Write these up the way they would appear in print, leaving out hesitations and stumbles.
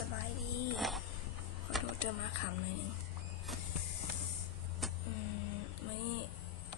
สบายดีขอโทษเจอมาคำหน่อยนึงวันนี้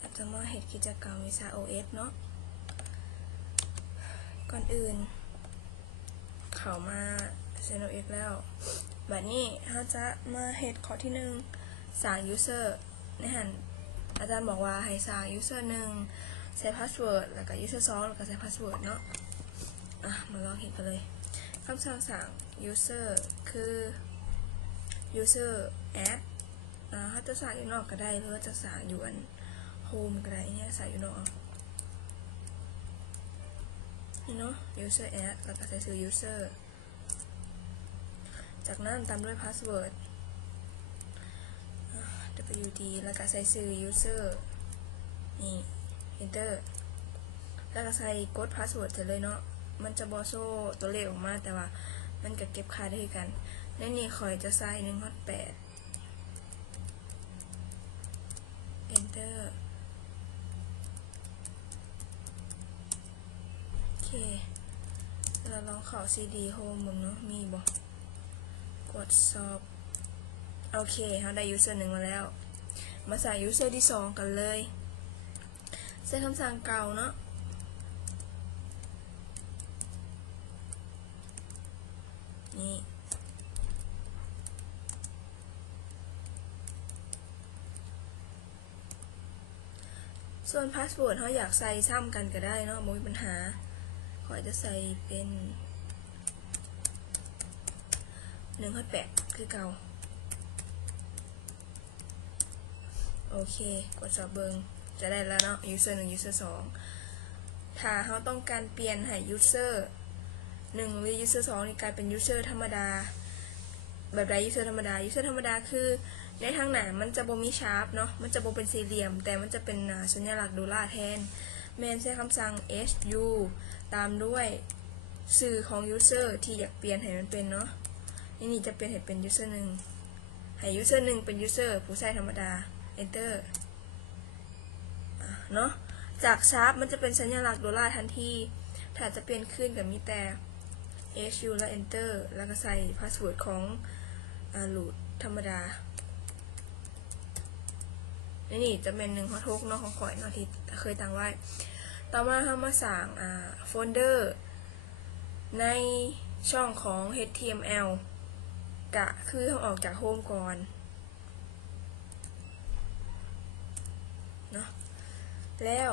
อาจจะมาเหตุกิจกรรมวิชา OS เนาะก่อนอื่นเข้ามาเซน OS แล้วบัดนี้เราจะมาเหตุข้อที่หนึ่งสร้าง user ในหันอาจารย์บอกว่าให้สร้าง user หนึ่งใช้พาสเวิร์ดแล้วก็ user 2แล้วก็ใช้พาสเวิร์ดเนาะมาลองเหตุกันเลยคำสั่งสั่ง user คือ user add ถ้าจะสั่งอยู่นอกก็ได้หรือจะสั่งอยู่อัน home ก็ได้เนี่ยสั่งอยู่นอกนี่เนาะ user add แล้วก็ใส่ชื่อ user จากนั้นตามด้วย password wd แล้วก็ใส่ชื่อ user นี่ enter แล้วก็ใส่กด password เสร็จเลยเนาะมันจะบอโซ่ตัวเลขออกมาแต่ว่ามันก็เก็บค่าได้กันในนี้คอยจะใส่1/8 enter โอเคเราลองเข้า cd home มึงเนาะมีบอกกดสอบโอเคเราได้ user 1มาแล้วมาใส่ user ที่2กันเลยใช้คำสั่งเก่าเนาะนี่ส่วนพาสเวิร์ดเขาอยากใส่ซ้ำกันก็ได้เนาะไม่มีปัญหาขอจะใส่เป็น1/8คือเก่าโอเคกดสอบเบิงจะได้แล้วเนาะ user 1 user 2ถ้าเขาต้องการเปลี่ยนให้ user 1หรือ user 2นี่กลายเป็น user ธรรมดาแบบใด user ธรรมดา user ธรรมดาคือในทางหน้ามันจะบ่มีชาร์ปเนาะมันจะบ่เป็นสี่เหลี่ยมแต่มันจะเป็นสัญลักษณ์ดอลลาร์แทนแมนใช้คำสั่ง su ตามด้วยสื่อของ user ที่อยากเปลี่ยนให้มันเป็นเนาะนี่จะเปลี่ยนให้เป็น user 1ให้ user 1เป็น user ผู้ใช้ธรรมดา enter เนาะจากชาร์ปมันจะเป็นสัญลักษณ์ดอลลาร์ทันทีถ้าจะเปลี่ยนขึ้นกับมีแต่ su แล้ว enter แล้วก็ใส่พาสเวิร์ดของroot ธรรมดานี่จะเป็น1/6เนาะของข่อยเนาะที่เคยตั้งไว้ต่อมาเรามาสั่งโฟลเดอร์ในช่องของ html กะคือเราออกจากโฮมก่อนเนาะแล้ว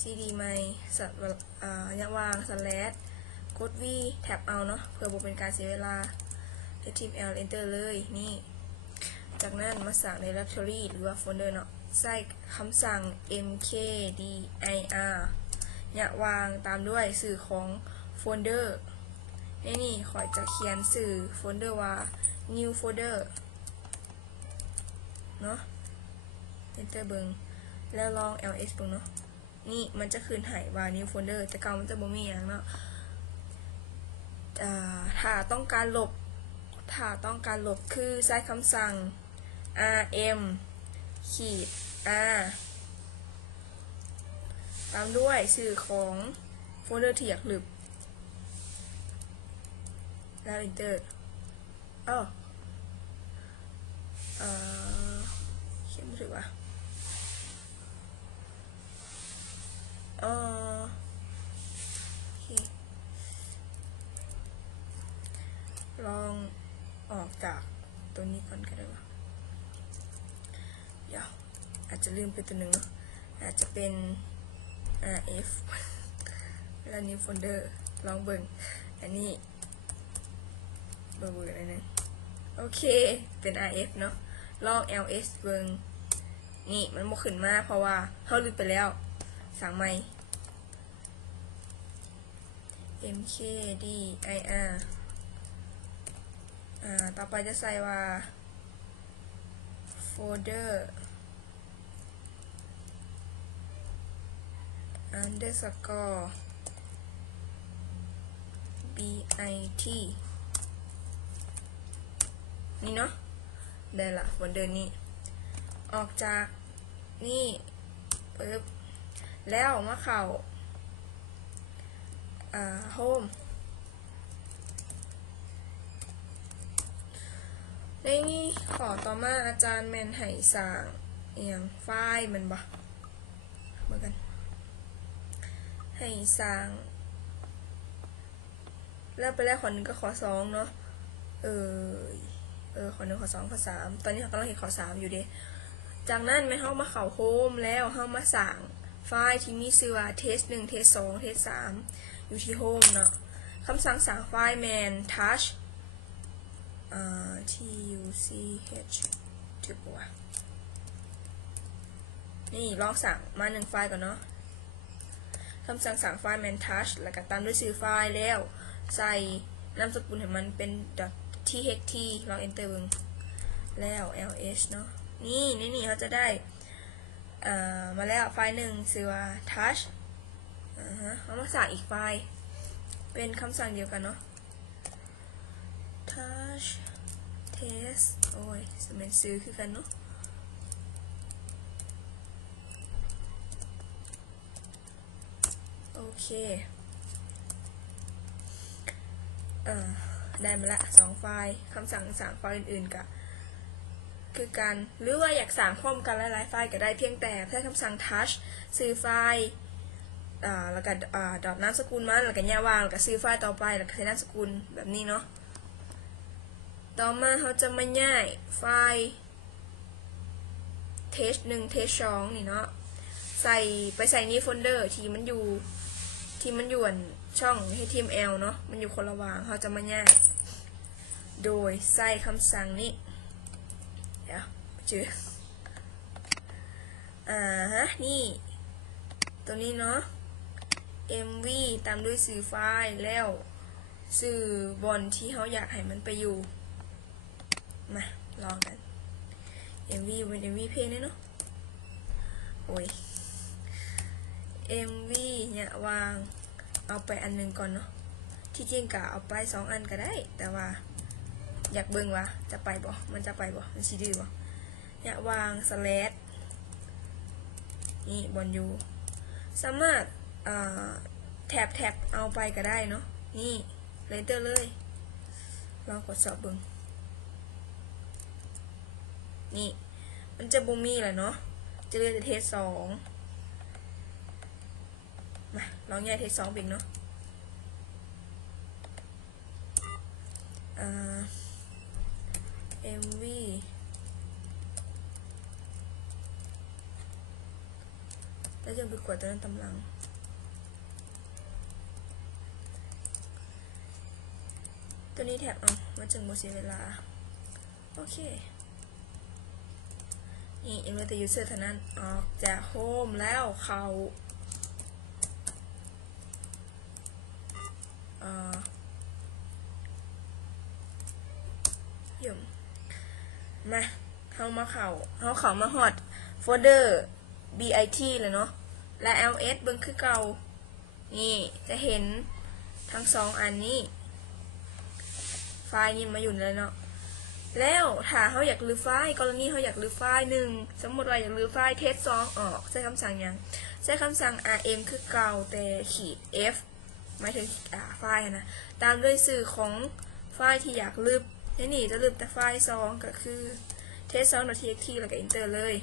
cd ใหม่ยังวาง/กด v แท็บเอาเนาะเพื่อบ่เป็นการเสียเวลา html enter เลยนี่จากนั้นมาสั่งใน directory หรือว่าโฟลเดอร์เนาะใส่คำสั่ง mkdir เนี่ยวางตามด้วยสื่อของโฟลเดอร์นี่ขอจะเขียนสื่อโฟลเดอร์ว่า new folder เนาะ enter เบิงแล้วลอง ls เบิงเนาะนี่มันจะคืนให้ว่า new folder แต่เก่ามันจะบ่มีอย่างเนาะถ้าต้องการลบคือใช้คำสั่ง rm-r ตามด้วยชื่อของโฟลเดอร์ที่อยากลบแล้ว enter เขียนไม่ถูกว่ะโอเคลองออกจากตัวนี้ก่อนก็ได้วะเดี๋ยวอาจจะลืมไปตัวหนึ่งเนาะอาจจะเป็น rf แล้ว new folder ลองเบิ่งอันนี้เบิ่งอะไรนึงโอเคเป็น rf เนาะลอง ls เบิ่งนี่มันบ่ขึ้นมาเพราะว่าเขาลืมไปแล้วสั่งใหม่ mkdir ต่อไปจะใส่ว่า folder underscore bit นี่เนาะได้ละโฟลเดอร์นี้ออกจากนี่ปึ๊บแล้วมาเข้าhome ในนี้ขอต่อมาอาจารย์แมนให้สร้างอย่างไฟล์มันบ่เหมือนกันให้สร้างแล้วไปแล้วขอ1ก็ขอ2เนาะขอ1ขอ2ขอ3ตอนนี้เรากำลังเห็นขอ3อยู่เด้จากนั้นแม่เฮามาเข้าโฮมแล้วเฮามาสร้างไฟล์ที่มีชื่อว่า test 1 test 2 test 3อยู่ที่โฮมเนาะคำสั่งสร้างไฟล์ man touch tuch ถูกปะนี่ลองสั่งมา1ไฟล์ก่อนเนาะคำสั่งสั่งไฟล์ man touch แล้วก็ตามด้วยชื่อไฟล์แล้วใส่นามสกุลให้มันเป็น .txt ลอง enter เบิ่งแล้ว ls เนาะนี่เขาจะได้มาแล้วไฟล์1ชื่อว่า touch เอามาสั่งอีกไฟล์เป็นคำสั่งเดียวกันเนาะ touch test โอ้ยสมัยซื้อคือกันเนาะโอเคได้มาละ2ไฟล์คำสั่ง3ไฟล์อื่นๆกับคือกันหรือว่าอยากสั่งพร้อมกันหลายๆไฟล์ก็ได้เพียงแต่ใช้คำสั่ง touch ซื้อไฟล์แล้วก็ดอทนามสกุลมันแล้วก็ย่าวางแล้วก็ซื้อไฟล์ต่อไปแล้วก็ใช้นามสกุลแบบนี้เนาะต่อมาเขาจะมาย่ายไฟล์ test 1 test 2นี่เนาะไปใส่นี้โฟลเดอร์ที่มันอยู่ช่อง html เนาะมันอยู่คนละวางเขาจะมาย่ายโดยใส่คำสั่งนี้เดี๋ยวจือนี่ตัวนี้เนาะ mv ตามด้วยสื่อไฟล์แล้วสื่อบอลที่เขาอยากให้มันไปอยู่มาลองกัน mv เป็น mv เพลงเนาะโอ้ย mv เนี่ยวางเอาไปอันนึงก่อนเนาะที่จริงกะเอาไป2อันก็ได้แต่ว่าอยากเบิ่งว่าจะไปบ่มันจะไปบ่มันสิดื้อบ่เนี่ยวางสแลชนี่บอลอยู่สามารถแท็บเอาไปก็ได้เนาะนี่เลนเตอร์เลยลองกดสอบเบิ่งนี่มันจะบ่มีแหละเนาะจะเลือกเทส2มาลองแยกเทส2บิ่งเนาะmv แล้วจะไปกดตัวนั้นตำลังตัวนี้แท็บมาจึงโมเสียเวลาโอเคนี่เอ็มแต่ยูเซอร์เท่านั้นออกจากโฮมแล้วเขายุ่มมาเขามามาฮอดโฟลเดอร์ bit เลยเนาะและ ls เบิ่งคือเก่านี่จะเห็นทั้ง2อันนี้ไฟล์นี้มาอยู่เลยเนาะแล้วถ้าเขาอยากลื้อไฟล์กรณีเขาอยากลื้อไฟล์1สมมติว่าอยากลื้อไฟล์เทส2ออกใช้คำสั่งยังใช้คำสั่ง rm คือเก่าแต่ขีด f หมายถึงไฟล์นะตามด้วยสื่อของไฟล์ที่อยากลื้อนี่จะลื้อแต่ไฟล์2ก็คือ test2.txt แล้วก็ enter เลย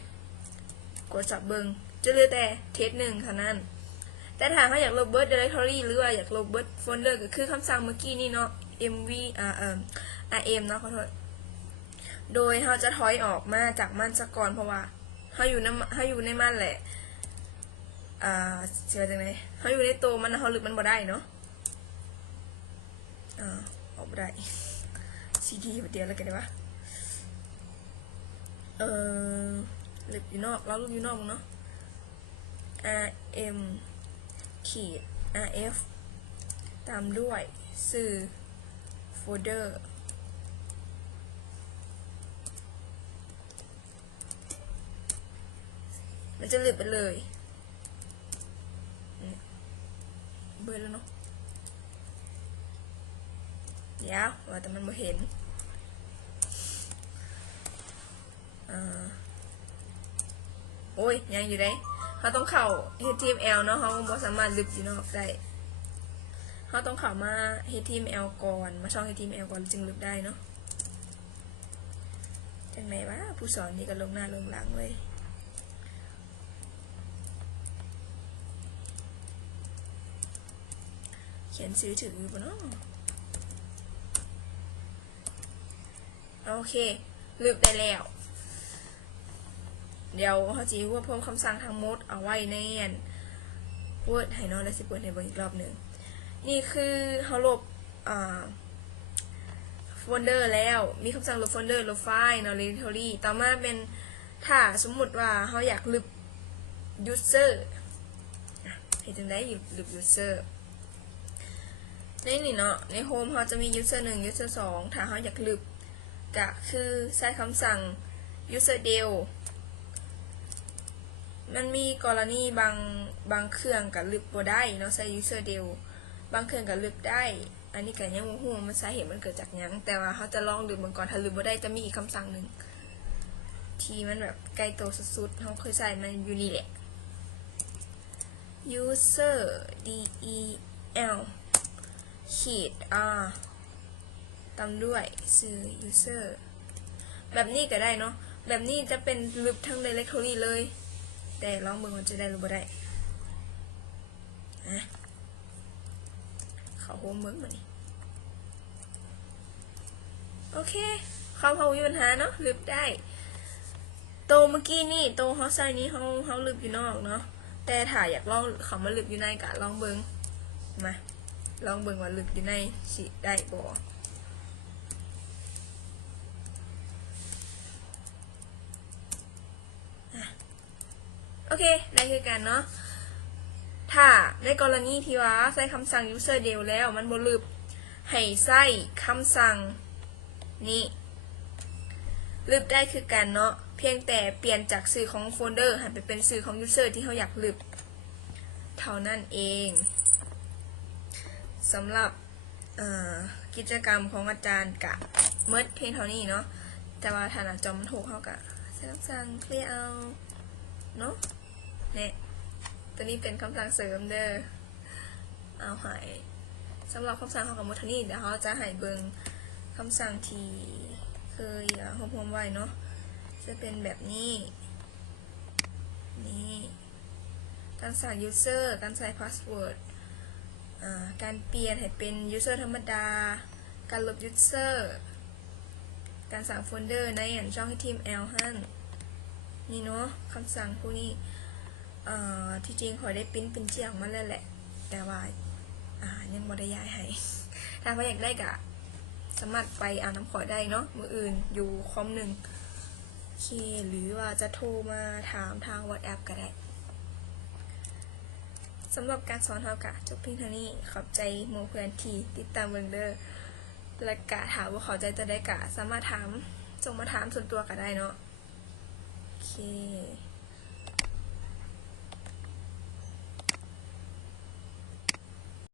กดจับเบิงจะลื้อแต่ test 1เท่านั้นแต่ถ้าเขาอยากลบเบิร์ด directory หรือว่าอยากลบเบิร์ดโฟลเดอร์ก็คือคำสั่งเมื่อกี้นี่เนาะ mv rm เนาะขอโทษโดยเขาจะถอยออกมาจากมันซะก่อนเพราะว่าเขาอยู่ในมันแหละเชื่อจังไหนเขาอยู่ในตัวมันเขาลึกมันบ่ได้เนาะออกบ่ได้cd เดียวแล้วกันได้ปะลึกอยู่นอกเราลึกอยู่นอกเนาะ rm ขีด rf ตามด้วยสื่อโฟลเดอร์มันจะหลุดไปเลยเบิร์แล้วเนาะเดี๋ยวว่าแต่มันไม่เห็นโอ้ยยังอยู่ได้เขาต้องเข้า html เนาะเขาบ่สามารถหลุดอยู่นอกได้เขาต้องเข้ามา html ก่อนมาช่อง html ก่อนจึงหลุดได้เนาะ ไหนวะผู้สอนนี่ก็ลงหน้าลงหลังเลยเขียนซื้อถือปะเนาะโอเคลืมได้แล้วเดี๋ยวเขาจีว่าเพิ่มคำสั่งทั้งหมดเอาไว้ในWord ให้น้องได้สิเปิดให้เบิ่งอีกรอบหนึ่งนี่คือเขาลบโฟลเดอร์แล้วมีคำสั่งลบโฟลเดอร์ลบไฟล์เนาะ repository ต่อมาเป็นถ้าสมมุติว่าเขาอยากลบ user ให้จังได้ลบ user ในนี่เนาะใน home เขาจะมี user 1 user 2ถ้าเขาอยากลบก็คือใช้คำสั่ง user del มันมีกรณีบางเครื่องกับลึกบ่ได้เนาะใช้ user del บางเครื่องกับลึกได้อันนี้ก็ยังบ่ฮู้มันสาเหตุมันเกิดจากหยังแต่ว่าเขาจะลองลึกมันก่อนถ้าลึกบ่ได้จะมีอีกคำสั่งหนึ่งที่มันแบบใกล้ตัวสุดๆเขาเคยใส่มันอยู่นี่แหละ user del ขีด r ตามด้วยชื่อ user แบบนี้ก็ได้เนาะแบบนี้จะเป็นลึกทั้ง directory เลยแต่ลองเบิ่งว่าจะได้หรือบ่ได้เขาโฮมเบิ่งมานี่โอเคเขามีปัญหาเนาะลึกได้โตเมื่อกี้นี่โตเขาใส่นี้เขาลึกอยู่นอกเนาะแต่ถ้าอยากลองเขามาลึกอยู่ในกะลองเบิ่งมาลองเบิ่งว่าลึกอยู่ในสิได้บ่โอเคได้คือกันเนาะถ้าในกรณีที่ว่าใช้คำสั่ง user del แล้วมันบ่ลึกให้ใช้คำสั่งนี้ลึกได้คือกันเนาะเพียงแต่เปลี่ยนจากชื่อของโฟลเดอร์ให้ไปเป็นชื่อของ user ที่เขาอยากลึกเท่านั้นเองสำหรับกิจกรรมของอาจารย์กะเมื่อเพียงเท่านี้เนาะแต่ว่าถ้าหน้าจอมันถูกเขากะใช้คำสั่ง clear เอาเนาะเนี่ยตัวนี้เป็นคำสั่งเสริมเด้อเอาให้สำหรับคำสั่งของกับมุทนี่เดี๋ยวเขาจะให้เบิงคำสั่งที่เคยโฮมไว้เนาะจะเป็นแบบนี้นี่การใส่ user การใส่ password การเปลี่ยนให้เป็น user ธรรมดาการลบ user การสั่งโฟลเดอร์ในช่องให้ทีม L หั่นนี่เนาะคำสั่งพวกนี้ที่จริงขอได้ปิ้นเป็นเจียงมาแล้วแหละแต่ว่ายังบ่ได้ย้ายให้ถ้าเขาอยากได้กะสามารถไปเอาน้ำขอได้เนาะมืออื่นอยู่คอมหนึ่งโอเคหรือว่าจะโทรมาถามทาง WhatsApp ก็ได้สำหรับการสอนเฮากะจบเพียงเท่านี้ขอบใจหมู่เพื่อนที่ติดตามเบิ่งเด้อและกะถามว่าเข้าใจจะได้กะสามารถถามส่งมาถามส่วนตัวก็ได้เนาะโอเค